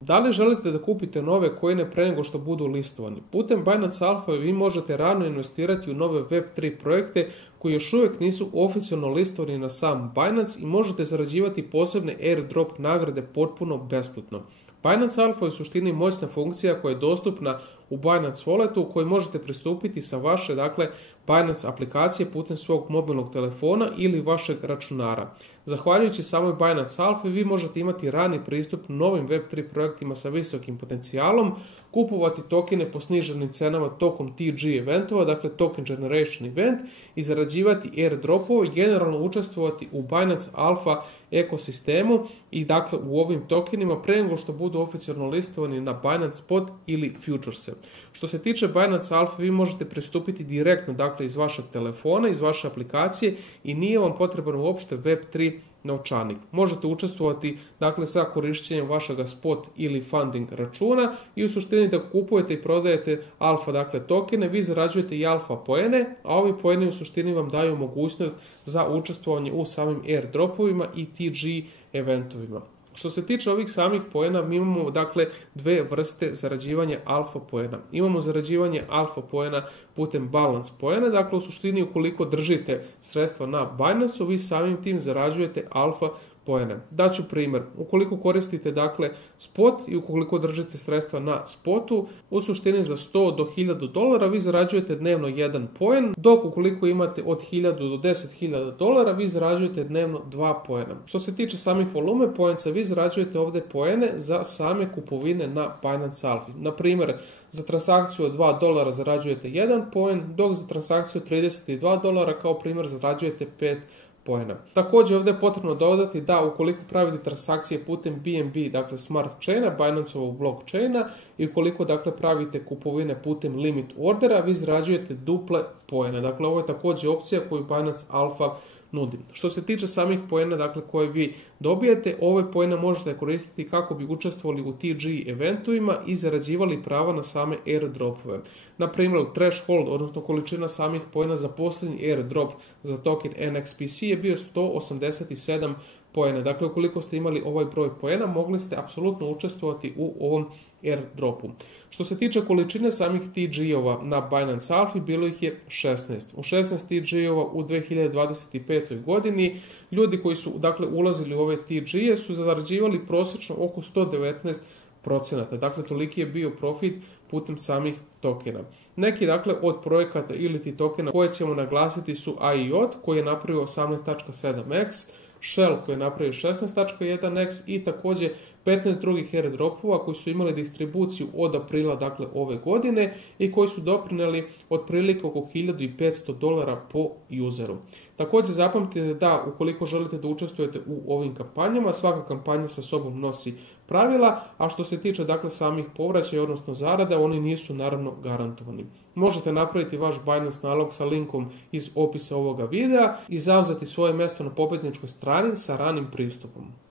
Da li želite da kupite nove coine pre nego što budu listovani? Putem Binance Alpha vi možete rano investirati u nove Web3 projekte koji još uvijek nisu oficijalno listovani na sam Binance i možete zarađivati posebne airdrop nagrade potpuno besplatno. Binance Alpha je u suštini moćna funkcija koja je dostupna u Binance Walletu u kojoj možete pristupiti sa vaše Binance aplikacije putem svog mobilnog telefona ili vašeg računara. Zahvaljujući samoj Binance Alpha vi možete imati rani pristup novim Web3 projektima sa visokim potencijalom, kupovati tokene po sniženim cenama tokom TG eventova, dakle Token Generation Event, i zarađivati airdropove i generalno učestvovati u Binance Alpha ekosistemu i dakle u ovim tokenima pre nego što budu oficijalno listovani na Binance Spot ili Futurese. Što se tiče Binance Alpha vi možete pristupiti direktno dakle iz vašeg telefona, iz vaše aplikacije i nije vam potreban uopšte Web3 novčanik. Možete učestvovati dakle sa korištenjem vašega spot ili funding računa i u suštini da kupujete i prodajete alfa dakle tokene, vi zarađujete i alfa poene, a ovi poeni u suštini vam daju mogućnost za učestvovanje u samim airdropovima i TG eventovima. Što se tiče ovih samih poena, mi imamo dakle dve vrste zarađivanja alfa poena. Imamo zarađivanje alfa poena putem balance poena, dakle u suštini ukoliko držite sredstva na Binance-u, vi samim tim zarađujete alfa poene. Daću primjer, ukoliko koristite dakle spot i ukoliko držite sredstva na spotu, u suštini za 100 do 1000 dolara vi zarađujete dnevno 1 poen, dok ukoliko imate od 1000 do 10.000 dolara vi zarađujete dnevno 2 poena. Što se tiče samih volume poenca, vi zarađujete ovdje poene za same kupovine na Binance Alpha. Na primjer, za transakciju od 2 dolara zarađujete 1 poen, dok za transakciju od 32 dolara kao primjer zarađujete 5 poena. Također ovdje je potrebno dodati da ukoliko pravite transakcije putem BNB, dakle smart chaina, Binance-ovog blockchaina, i ukoliko dakle pravite kupovine putem limit ordera, vi zarađujete duple poene. Dakle, ovo je također opcija koju Binance Alpha nudi. Što se tiče samih poena dakle koje vi dobijete, ove poene možete koristiti kako bi učestvovali u TG eventovima i zarađivali prava na same airdropove. Na primjer, threshold, odnosno količina samih poena za posljednji airdrop za token NXPC je bio 187 poena. Dakle, ukoliko ste imali ovaj broj poena, mogli ste apsolutno učestvovati u ovom airdropu. Što se tiče količine samih TG-ova na Binance Alpha, bilo ih je 16. U 16 TG-ova u 2025. godini ljudi koji su dakle ulazili u ove TG-e su zarađivali prosječno oko 119%. Dakle, toliki je bio profit putem samih tokena. Neki dakle od projekata ili ti tokena koje ćemo naglasiti su IOT koji je napravio 18.7x, Shell koji je napravio 16.1x i također 15 drugih airdropova koji su imali distribuciju od aprila dakle ove godine i koji su doprinijeli otprilike oko 1500 dolara po useru. Također zapamtite da ukoliko želite da učestvujete u ovim kampanjama, svaka kampanja sa sobom nosi pravila, a što se tiče dakle samih povraćaja odnosno zarada, oni nisu naravno garantovani. Možete napraviti vaš Binance nalog sa linkom iz opisa ovoga videa i zauzeti svoje mjesto na pobjedničkoj strani sa ranim pristupom.